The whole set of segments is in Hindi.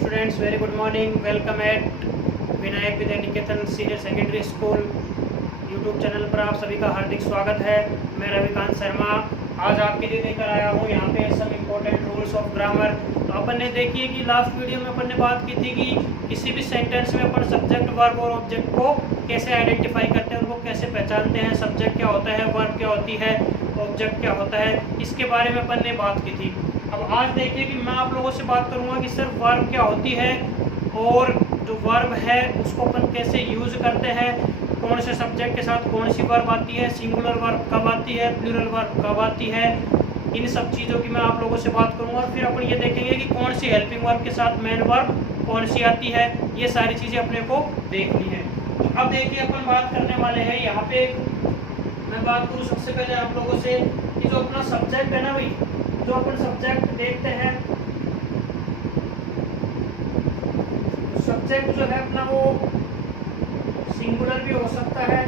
Students, very good morning. Welcome eight Vinayak Vidya Niketan senior secondary school YouTube channel पर आप सभी का हार्दिक स्वागत है। मैं रविकांत शर्मा आज आपके लिए लेकर आया हूँ यहाँ पे सब इम्पोर्टेंट रूल्स ऑफ ग्रामर। तो अपन ने देखिए कि लास्ट वीडियो में अपन ने बात की थी कि किसी भी सेंटेंस में अपन सब्जेक्ट, वर्ब और ऑब्जेक्ट को कैसे आइडेंटिफाई करते हैं, उनको कैसे पहचानते हैं। सब्जेक्ट क्या होता है, वर्ब क्या होती है, ऑब्जेक्ट क्या होता है, इसके बारे में अपन ने बात की थी। अब आज देखिए कि मैं आप लोगों से बात करूंगा कि सिर्फ वर्ब क्या होती है और जो वर्ब है उसको अपन कैसे यूज़ करते हैं, कौन से सब्जेक्ट के साथ कौन सी वर्ब आती है, सिंगुलर वर्ब कब आती है, प्लूरल वर्ब कब आती है। इन सब चीज़ों की मैं आप लोगों से बात करूंगा और फिर अपन ये देखेंगे कि कौन सी हेल्पिंग वर्ब के साथ मेन वर्ब कौन सी आती है। ये सारी चीज़ें अपने को देखनी है। तो अब देखिए अपन बात करने वाले हैं यहाँ पे। मैं बात करूँ सबसे पहले आप लोगों से कि जो अपना सब्जेक्ट है ना भाई, जो अपन सब्जेक्ट देखते हैं, सब्जेक्ट जो है अपना वो सिंगुलर भी हो सकता है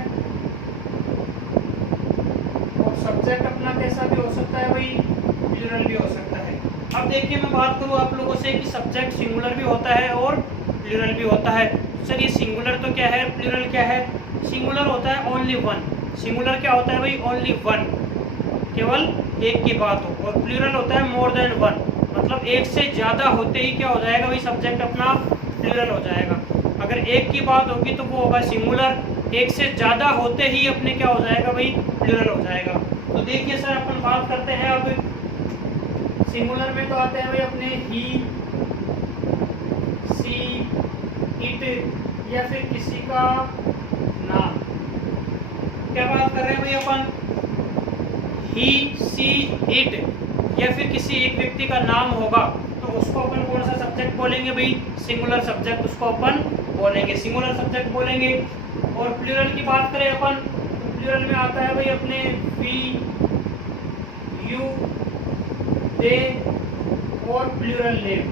और सब्जेक्ट अपना कैसा भी हो सकता है भाई, प्लूरल भी हो सकता है। अब देखिए मैं बात करूँ आप लोगों से कि सब्जेक्ट सिंगुलर भी होता है और प्लूरल भी होता है। चलिए सिंगुलर तो क्या है, प्लूरल क्या है। सिंगुलर होता है ओनली वन। सिंगुलर क्या होता है भाई, ओनली वन, केवल एक की बात हो। और प्लूरल होता है मोर देन वन, मतलब एक से ज़्यादा होते ही क्या हो जाएगा भाई, सब्जेक्ट अपना प्लूरल हो जाएगा। अगर एक की बात होगी तो वो होगा सिंगुलर, एक से ज़्यादा होते ही अपने क्या हो जाएगा भाई, प्लूरल हो जाएगा। तो देखिए सर अपन बात करते हैं अब सिंगुलर में तो आते हैं भाई अपने ही, सी, इट या फिर किसी का नाम। क्या बात कर रहे हैं भाई अपन, ही, सी, इट या फिर किसी एक व्यक्ति का नाम होगा तो उसको अपन कौन सा सब्जेक्ट बोलेंगे भाई, सिंगुलर सब्जेक्ट उसको अपन बोलेंगे, सिंगुलर सब्जेक्ट बोलेंगे। और प्लूरल की बात करें अपन तो प्लूरल में आता है भाई अपने वी, यू, दे और प्लूरल नेम।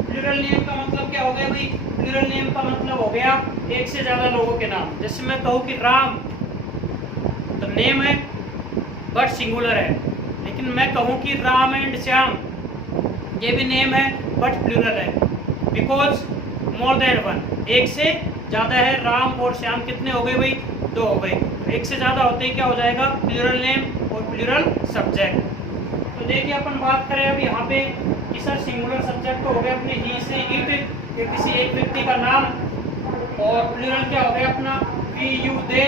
प्लूरल नेम का मतलब क्या हो गया भाई, प्लूरल नेम का मतलब हो गया एक से ज्यादा लोगों के नाम। जैसे मैं कहूँ कि राम तो नेम है बट सिंगुलर है, लेकिन मैं कहूँ कि राम एंड श्याम ये भी नेम है बट प्लूरल है, बिकॉज मोर देन वन, एक से ज़्यादा है। राम और श्याम कितने हो गए भाई, दो हो गए। तो एक से ज़्यादा होते ही क्या हो जाएगा, प्लूरल नेम और प्लूरल सब्जेक्ट। तो देखिए अपन बात करें अब यहाँ पे कि सर सिंगुलर सब्जेक्ट तो हो गया अपने ही से इट या किसी एक व्यक्ति का नाम, और प्लूरल क्या हो गया अपना वी, यू, दे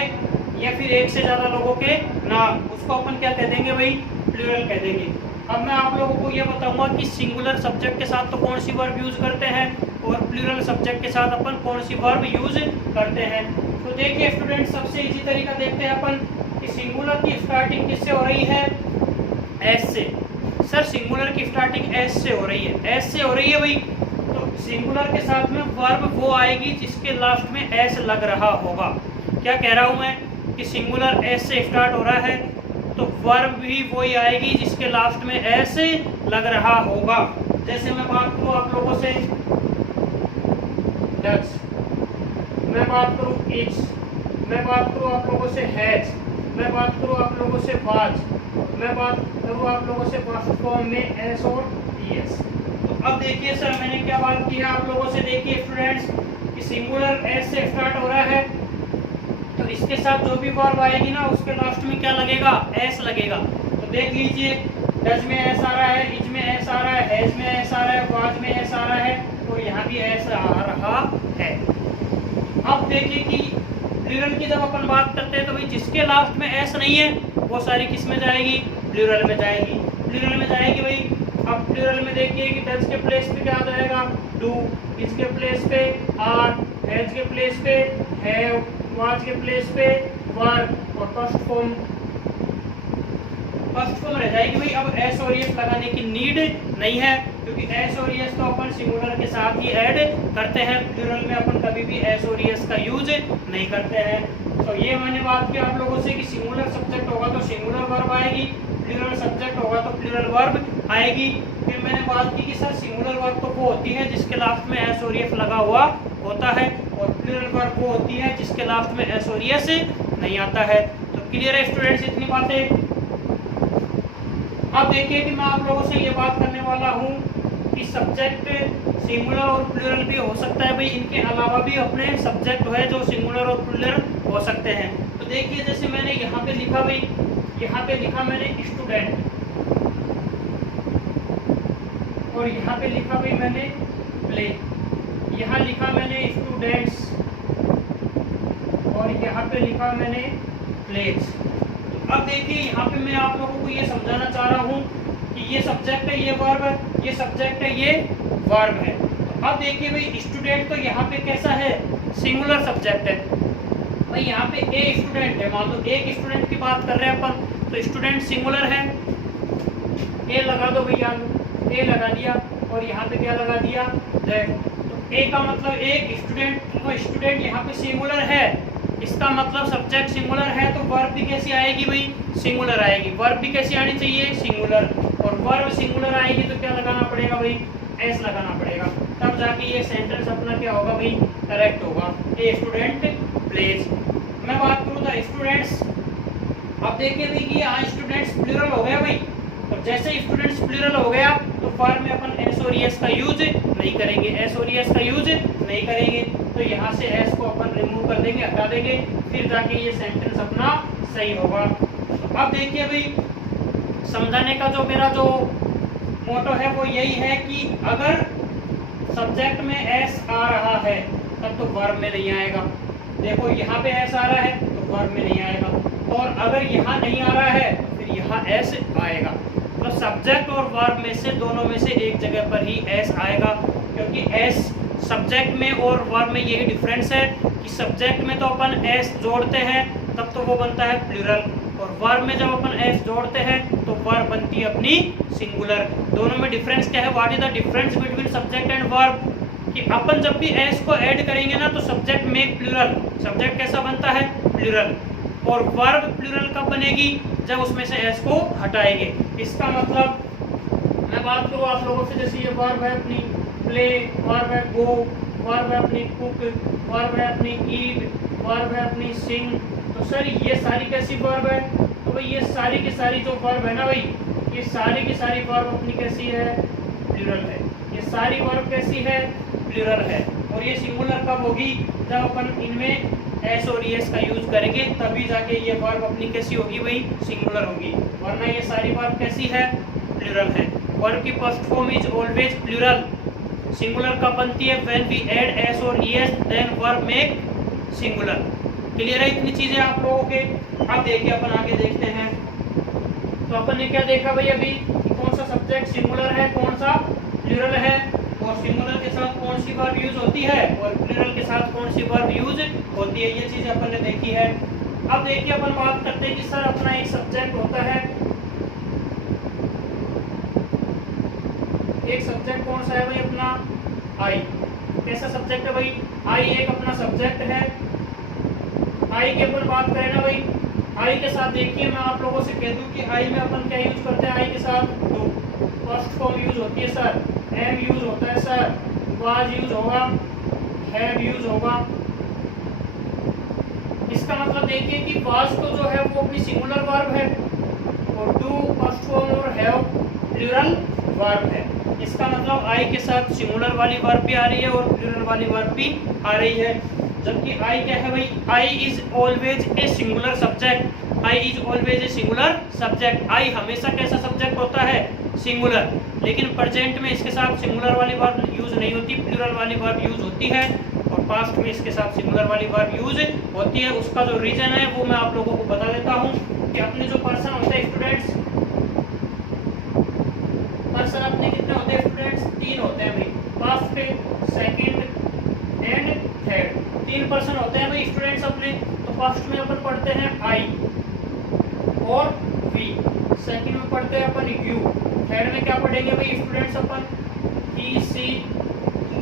या फिर एक से ज़्यादा लोगों के नाम, उसको अपन क्या कह देंगे भाई, प्लूरल कह देंगे। अब मैं आप लोगों को ये बताऊंगा कि सिंगुलर सब्जेक्ट के साथ तो कौन सी वर्ब यूज करते हैं और प्लूरल सब्जेक्ट के साथ अपन कौन सी वर्ब यूज करते हैं। तो देखिए स्टूडेंट, सबसे इजी तरीका देखते हैं अपन कि सिंगुलर की स्टार्टिंग किससे हो रही है, एस से। सर सिंगुलर की स्टार्टिंग एस से हो रही है, एस से हो रही है भाई, तो सिंगुलर के साथ में वर्ब वो आएगी जिसके लास्ट में एस लग रहा होगा। क्या कह रहा हूँ मैं कि सिंगुलर एस से स्टार्ट हो रहा है तो वर्ब भी वही आएगी जिसके लास्ट में एस लग रहा होगा। जैसे मैं बात करूँ आप लोगों से डच, मैं बात करूँ इट्स, मैं बात करूँ आप लोगों से हैज, मैं बात करूँ आप लोगों से वाज, मैं बात करूँ आप लोगों से पास्ट फॉर्म में एस और ईएस। तो अब देखिए सर मैंने क्या बात की है आप लोगों से। देखिए स्टूडेंट्स कि सिंगुलर एस से स्टार्ट हो रहा है तो इसके साथ जो भी वर्ब आएगी ना उसके लास्ट में क्या लगेगा, एस लगेगा। तो देख लीजिए डच में एस आ रहा है, इज में एस आ रहा है, हैज में एस आ रहा है, वाज में एस आ रहा है और यहाँ भी एस आ रहा है। अब देखिए कि प्लूरल की जब अपन बात करते हैं तो भाई जिसके लास्ट में एस नहीं है वो सारी किस में जाएगी, प्लूरल में जाएगी, प्लूरल में जाएगी भाई। अब प्लूरल में देखिए कि डच के प्लेस पे क्या आ जाएगा, डू, इसके प्लेस पे आर, हैज के प्लेस पे हैव, वाज के प्लेस पे वर और फर्स्ट फॉर्म रह जाएगी भाई। अब एस और एस लगाने की नीड नहीं है क्योंकि एस और एस तो अपन सिंगुलर के साथ ही ऐड करते हैं, प्लूरल में अपन कभी भी एस और एस का यूज नहीं करते हैं। तो ये मैंने बात की आप लोगों से कि सिंगुलर सब्जेक्ट होगा तो सिंगुलर वर्ब आएगी, प्लूरल सब्जेक्ट होगा तो प्लूरल वर्ब आएगी। फिर मैंने बात की कि सर सिंगुलर वर्ब तो वो होती है जिसके लास्ट में एस और एस लगा हुआ होता है और प्लूरल वर्ब वो होती है जिसके लास्ट में एस और एस नहीं आता है। तो क्लियर है स्टूडेंट्स इतनी बातें। अब देखिए कि मैं आप लोगों से ये बात करने वाला हूँ कि सब्जेक्ट सिंगुलर और प्लूरल भी हो सकता है भाई, इनके अलावा भी अपने सब्जेक्ट है जो सिंगुलर और प्लूरल हो सकते हैं। तो देखिए जैसे मैंने यहाँ पे लिखा भाई, यहाँ पे लिखा मैंने स्टूडेंट, और यहाँ पे लिखा भाई मैंने प्ले, यहाँ लिखा मैंने स्टूडेंट्स, और यहाँ पे लिखा मैंने प्लेज। अब देखिए यहाँ पे मैं आप लोगों को ये समझाना चाह रहा हूँ कि ये सब्जेक्ट है, ये वर्ब है, ये सब्जेक्ट है, ये वर्ब है। तो अब देखिए भाई स्टूडेंट तो यहाँ पे कैसा है, सिंगुलर सब्जेक्ट है भाई, यहाँ पे ए स्टूडेंट है, मान लो एक स्टूडेंट की बात कर रहे हैं अपन, तो स्टूडेंट सिंगुलर है, ए लगा दो भैया, ए लगा दिया, और यहाँ पे क्या लगा दिया, दैट। तो ए का मतलब एक स्टूडेंट, तो स्टूडेंट यहाँ पे सिंगुलर है, इसका मतलब सब्जेक्ट सिंगुलर है, तो वर्ब भी कैसी आएगी भाई, सिंगुलर आएगी। वर्ब भी कैसी आनी चाहिए, सिंगुलर, और वर्ब सिंगुलर आएगी तो क्या लगाना पड़ेगा भाई, एस लगाना पड़ेगा, तब जाके ये सेंटेंस अपना क्या होगा भाई, करेक्ट होगा। A student plays. मैं बात करूँ द स्टूडेंट्स, अब देखिए भाई कि यहाँ स्टूडेंट्स प्लूरल हो गया भाई, और जैसे स्टूडेंट्स प्लूरल हो गया तो वर्ब में अपन एस और एस का यूज नहीं करेंगे, एस और एस का यूज नहीं करेंगे, तो यहाँ से एस को अपन रिमूव कर देंगे, हटा देंगे, फिर जाके ये सेंटेंस अपना सही होगा। तो अब देखिए भाई समझाने का जो मेरा जो मोटो है वो यही है कि अगर सब्जेक्ट में एस आ रहा है तब तो वर्ब में नहीं आएगा। देखो यहाँ पे एस आ रहा है तो वर्ब में नहीं आएगा, और अगर यहाँ नहीं आ रहा है तो फिर यहाँ एस आएगा। तो सब्जेक्ट और वर्ब में से दोनों में से एक जगह पर ही एस आएगा, क्योंकि एस सब्जेक्ट में और वर्ब में यही डिफरेंस है कि सब्जेक्ट में तो अपन एस जोड़ते हैं तब तो वो बनता है प्लूरल, और वर्ब में जब अपन एस जोड़ते हैं तो वर्ब बनती है अपनी सिंगुलर। दोनों में डिफरेंस क्या है, what is the difference between subject and verb, कि अपन जब भी एस को ऐड करेंगे ना तो सब्जेक्ट में प्लूरल, सब्जेक्ट कैसा बनता है, प्लूरल, और वर्ब प्लूरल कब बनेगी, जब उसमें से एस को हटाएंगे। इसका मतलब मैं बात करूँ आप लोगों से, जैसे ये वर्ब है अपनी प्ले, वर्ब है गो, वर्ब है अपनी कुक, वर्ब है अपनी ईट, वर्ब है अपनी सिंग, तो सर ये सारी कैसी वर्ब है, तो भाई ये सारी की सारी जो वर्ब है ना भाई, ये सारी की सारी वर्ब अपनी कैसी है, प्लूरल है, ये सारी वर्ब कैसी है, प्लूरल है। और ये सिंगुलर कब होगी, जब अपन इनमें एस और एस का यूज करेंगे, तभी जाके ये वर्ब अपनी कैसी होगी भाई, सिंगुलर होगी, वरना ये सारी वर्ब कैसी है, प्लूरल है। वर्ब की first form is always plural, singular कब बनती है, व्हेन वी ऐड एस और S then verb make singular. Clear है इतनी चीजें आप लोगों के। अब देखिए अपन आगे देखते हैं, तो अपन ने क्या देखा भाई अभी, कौन सा सब्जेक्ट सिंगुलर है, कौन सा प्लूरल है, और सिंगुलर के साथ कौन सी वर्ब यूज होती है, और प्लूरल के साथ कौन सी वर्ब यूज होती है, ये चीज अपन ने देखी है। अब देखिए अपन बात करते हैं कि सर अपना एक सब्जेक्ट होता है, एक सब्जेक्ट कौन सा है भाई अपना आई, कैसा सब्जेक्ट है भाई, आई एक अपना सब्जेक्ट है। आई की अपन बात करें ना भाई, आई के साथ देखिए मैं आप लोगों से कह दूं कि आई में अपन क्या यूज करते हैं, आई के साथ डू, फर्स्ट फॉर्म यूज होती है सर, एम यूज होता है सर, वाज यूज होगा, हैव यूज होगा। इसका मतलब देखिए कि वाज तो जो है वो भी सिंगुलर वर्ब है, और डू फर्स्ट फॉर्म और हैव प्लूरल वर्ब है। इसका मतलब आई के साथ सिंगुलर वाली वर्ब भी आ रही है और प्लूरल वाली वर्ब भी आ रही है, जबकि आई क्या है भाई, I is always a singular subject, I is always a singular subject. I हमेशा कैसा सब्जेक्ट होता है, सिंगुलर, लेकिन प्रेजेंट में इसके साथ सिंगुलर वाली वर्ब यूज नहीं होती, प्लूरल वाली वर्ब यूज होती है, और पास्ट में इसके साथ सिंगुलर वाली वर्ब यूज होती है। उसका जो रीजन है वो मैं आप लोगों को बता देता हूँ कि अपने जो पर्सन होते हैं स्टूडेंट्स, पर्सन अपने कितने होते हैं स्टूडेंट्स, 3 होते हैं भाई, first, second and third, 3 person होते हैं भाई स्टूडेंट्स अपने। तो फर्स्ट में अपन पढ़ते हैं आई और वी, सेकंड में पढ़ते हैं अपन यू, थर्ड में क्या पढ़ेंगे भाई students upon, he, C,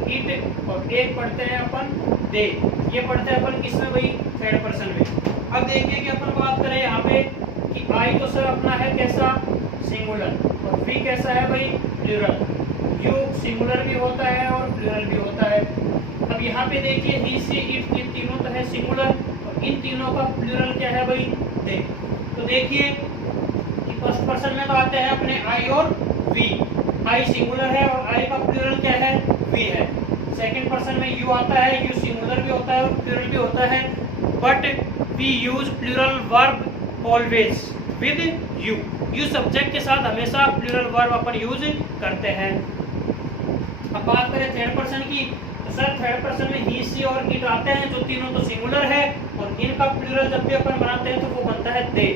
it, और एक पढ़ते हैं अपन दे, ये पढ़ते हैं अपन किसमें भाई, थर्ड पर्सन में। अब देखिए कि अपन बात करें यहाँ पे कि आई तो सर अपना है कैसा, सिंगुलर, और वी कैसा है भाई, प्लूरल, यू सिंगुलर भी होता है और प्लूरल भी होता है। अब यहाँ पे देखिए ही, सी, इट, ये तीनों तो है सिंगुलर, और इन तीनों का प्लूरल क्या है भाई, दे। तो देखिए कि फर्स्ट पर्सन में तो आते हैं अपने आई और वी, आई सिंगुलर है और आई का प्लूरल क्या है, वी है। सेकंड पर्सन में यू आता है, यू सिंगुलर भी होता है और प्लूरल भी होता है, but we use plural verb always with you. You subject के साथ हमेशा प्लूरल वर्ब अपन यूज करते हैं। अब बात करें थर्ड पर्सन की, तो सर थर्ड पर्सन में ही, सी और इट आते हैं, जो तीनों तो सिंगुलर है, और इनका प्लूरल जब भी अपन बनाते हैं तो वो बनता है दे।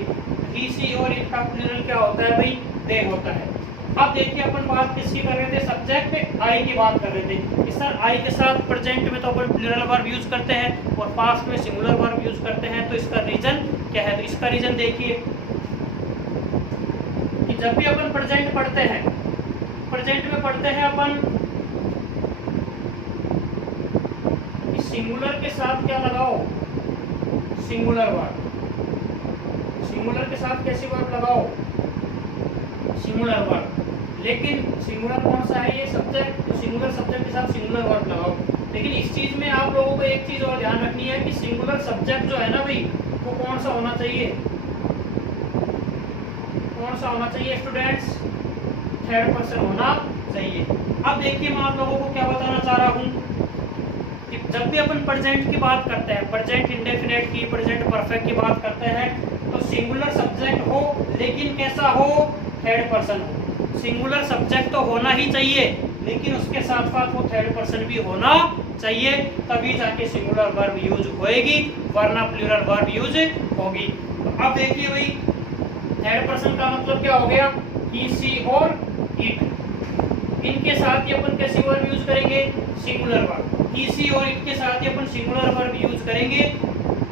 ही, सी और इट का प्लूरल क्या होता है भाई, दे होता है। अब देखिए अपन बात किसकी कर रहे थे, सब्जेक्ट आई की बात कर रहे थे। इस सर आई के साथ प्रेजेंट में तो अपन प्लूरल वर्ब यूज करते हैं और पास्ट में सिंगुलर वर्ब यूज करते हैं, तो इसका रीजन क्या है, तो इसका रीजन देखिए कि जब भी अपन प्रेजेंट पढ़ते हैं, प्रेजेंट में पढ़ते हैं अपन सिंगुलर के साथ क्या लगाओ, सिंगुलर वर्ब। सिंगुलर के साथ कैसी वर्ब लगाओ, सिंगुलर वर्ब। लेकिन सिंगुलर कौन सा है, ये सब्जेक्ट, तो सिंगुलर सब्जेक्ट के साथ सिंगुलर वर्ब लगाओ। लेकिन इस चीज में आप लोगों को एक चीज और ध्यान रखनी है कि सिंगुलर सब्जेक्ट जो है ना भाई, वो कौन सा होना चाहिए, कौन सा होना चाहिए स्टूडेंट्स, थर्ड पर्सन होना चाहिए। अब देखिए मैं आप लोगों को क्या बताना चाह रहा हूँ, जब भी अपन प्रेजेंट की बात करते हैं, प्रेजेंट इंडेफिनिट की, प्रेजेंट परफेक्ट की बात करते हैं, तो सिंगुलर सब्जेक्ट हो, लेकिन कैसा हो, थर्ड पर्सन हो। सिंगुलर सब्जेक्ट तो होना ही चाहिए, लेकिन उसके साथ साथ वो थर्ड पर्सन भी होना चाहिए, तभी जाके सिंगुलर वर्ब यूज होएगी, वरना प्लूरल वर्ब यूज होगी। तो अब देखिए भाई थर्ड पर्सन का मतलब क्या हो गया, ही, सी और इट। इनके साथ ही अपन कैसी वर्ब यूज करेंगे, सिंगुलर वर्ब। ही, सी और इट के साथ ही अपन सिंगुलर वर्ब यूज करेंगे।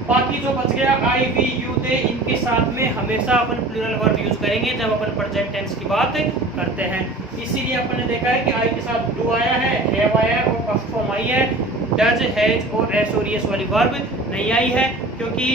बाकी जो बच गया आई, वी, यू, दे, इनके साथ में हमेशा अपन प्लूरल वर्ब यूज करेंगे जब अपन प्रेजेंट टेंस की बात करते हैं। इसीलिए अपन ने देखा है कि आई के साथ डू आया है, हैव आया है और फर्स्ट फॉर्म आई है। डज, हैज और एस और एस वाली वर्ब नहीं आई है, क्योंकि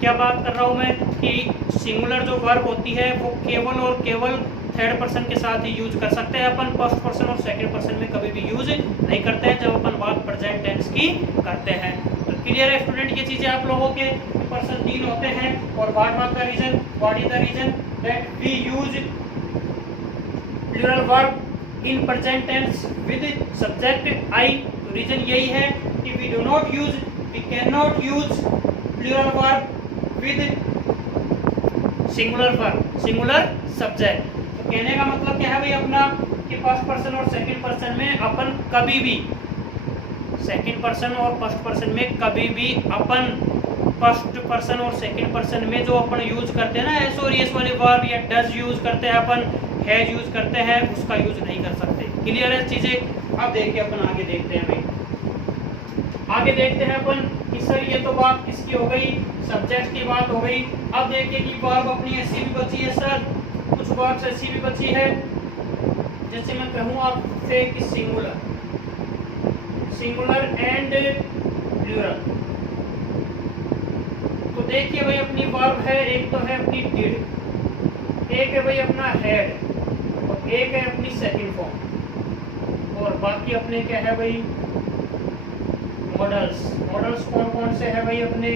क्या बात कर रहा हूँ मैं कि सिंगुलर जो वर्ब होती है वो केवल और केवल थर्ड पर्सन के साथ ही यूज कर सकते हैं अपन, फर्स्ट पर्सन और सेकंड पर्सन में कभी भी यूज नहीं करते हैं जब अपन बात प्रेजेंट टेंस की करते हैं। तो क्लियर है स्टूडेंट, ये चीजें आप लोगों के पर्सन 3 होते हैं। और what the reason, what is the reason that we use plural verb in present tense with subject I. तो रीजन यही है कि we do not use, we can not use plural verb with singular verb, singular subject. तो कहने का मतलब क्या है भाई अपना कि फर्स्ट पर्सन और सेकंड पर्सन में अपन कभी भी, सेकंड पर्सन और फर्स्ट पर्सन में कभी भी अपन फर्स्ट पर्सन और सेकंड पर्सन में जो अपन यूज करते हैं ना एस और एस वाले वर्ब, या डज यूज करते हैं अपन, हैज यूज करते हैं, उसका यूज नहीं कर सकते। क्लियर है चीजें। अब देखिए अपन आगे देखते हैं भाई, आगे देखते हैं अपन कि सर ये तो बात किसकी हो गई, सब्जेक्ट की बात हो गई। अब देखिए कि वर्ब अपनी ऐसी भी बची है सर, कुछ वर्ब्स ऐसी भी बची है, जैसे मैं कहूँ आपसे कि सिंगुलर, सिंगुलर एंड प्लूरल। तो देखिए भाई अपनी वर्ब है, एक तो है अपनी डिड, एक है भाई अपना हैड, और एक है अपनी सेकंड फॉर्म, और बाकी अपने क्या है भाई मॉडल्स। मॉडल्स कौन कौन से है भाई अपने,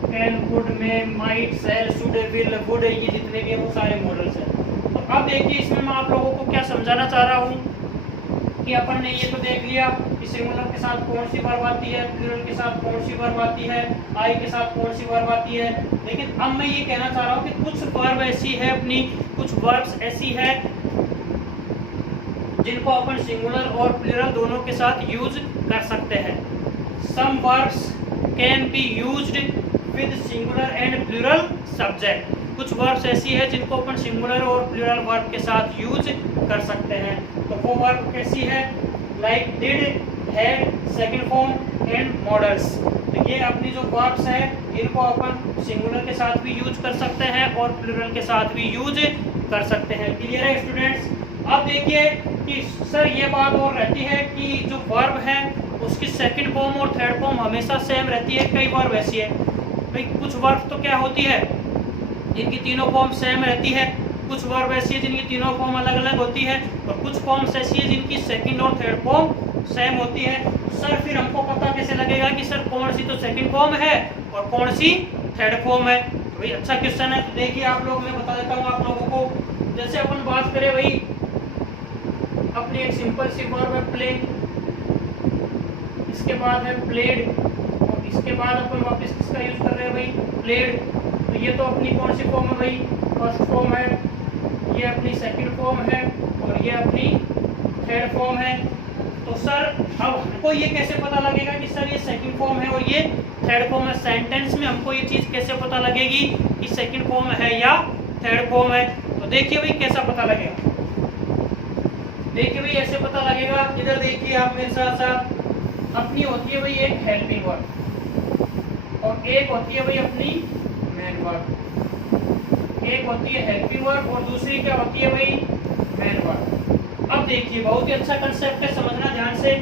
can, could, may, might, shall, should, will, would, ये जितने भी है वो सारे मॉडल्स हैं। तो अब देखिए इसमें मैं आप लोगों को क्या समझाना चाह रहा हूँ कि अपन ने ये तो देख लिया कि सिंगुलर के साथ कौन सी वर्ब आती है, प्लूरल के साथ कौन सी वर्ब आती है, आई के साथ कौन सी वर्ब आती है। लेकिन अब मैं ये कहना चाह रहा हूँ कि कुछ वर्ब ऐसी है अपनी, कुछ वर्ब्स ऐसी है जिनको अपन सिंगुलर और प्लूरल दोनों के साथ यूज कर सकते हैं। Some verbs can be used with singular and plural subject। कुछ वर्ब्स ऐसी है जिनको अपन सिंगुलर और प्लूरल वर्ब के साथ यूज कर सकते हैं। तो वो वर्ब कैसी है, like did, had, second form and models. तो ये अपनी जो वर्ब्स हैं इनको अपन सिंगुलर के साथ भी यूज कर सकते हैं और प्लूरल के साथ भी यूज कर सकते हैं। क्लियर है स्टूडेंट्स। अब देखिए कि सर ये बात और रहती है कि जो वर्ब है उसकी सेकंड फॉर्म और थर्ड फॉर्म हमेशा सेम रहती है। कई वर्ब ऐसी है भाई, कुछ वर्ब तो क्या होती है जिनकी तीनों फॉर्म सेम रहती है, कुछ वर्ब ऐसी है जिनकी तीनों फॉर्म अलग अलग होती है, और कुछ फॉर्म्स ऐसी है जिनकी सेकंड और थर्ड फॉर्म सेम होती है। सर फिर हमको पता कैसे लगेगा कि सर कौन सी तो सेकंड फॉर्म है और कौन सी थर्ड फॉर्म है। तो भाई अच्छा क्वेश्चन है। तो देखिए आप लोग, मैं बता देता हूँ आप लोगों को। जैसे अपन बात करें भाई अपनी एक सिंपल सी वर्ब है प्ले, इसके बाद है प्लेड, और इसके बाद अपन वापस किसका यूज कर रहे हैं भाई, प्लेड। तो ये तो अपनी कौन सी फॉर्म है भाई, फर्स्ट फॉर्म है, ये अपनी सेकंड फॉर्म है, और ये अपनी थर्ड फॉर्म है। तो सर अब हमको ये कैसे पता लगेगा कि सर ये सेकंड फॉर्म है और ये थर्ड फॉर्म है, सेंटेंस में हमको ये चीज कैसे पता लगेगी कि सेकंड फॉर्म है या थर्ड फॉर्म है? तो देखिए भाई कैसा पता लगेगा, देखिए भाई ऐसे पता लगेगा, इधर देखिए आप मेरे साथ साथ, अपनी होती है भाई एक हेल्पिंग वर्ब और एक होती है भाई अपनी मेन वर्ब, एक होती है हेल्पिंग वर्ब और दूसरी क्या होती है भाई, मेन वर्ब। अब देखिए बहुत ही अच्छा कंसेप्ट है, समझना ध्यान से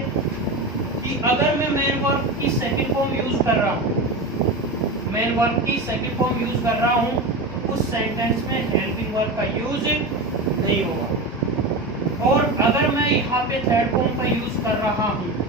कि अगर मैं मेन वर्ब की सेकंड फॉर्म यूज कर रहा हूँ, मेन वर्ब की सेकंड फॉर्म यूज कर रहा हूँ, तो उस सेंटेंस में हेल्पिंग वर्ब का यूज नहीं होगा। और अगर मैं यहाँ पे थर्ड फॉर्म का यूज कर रहा हूँ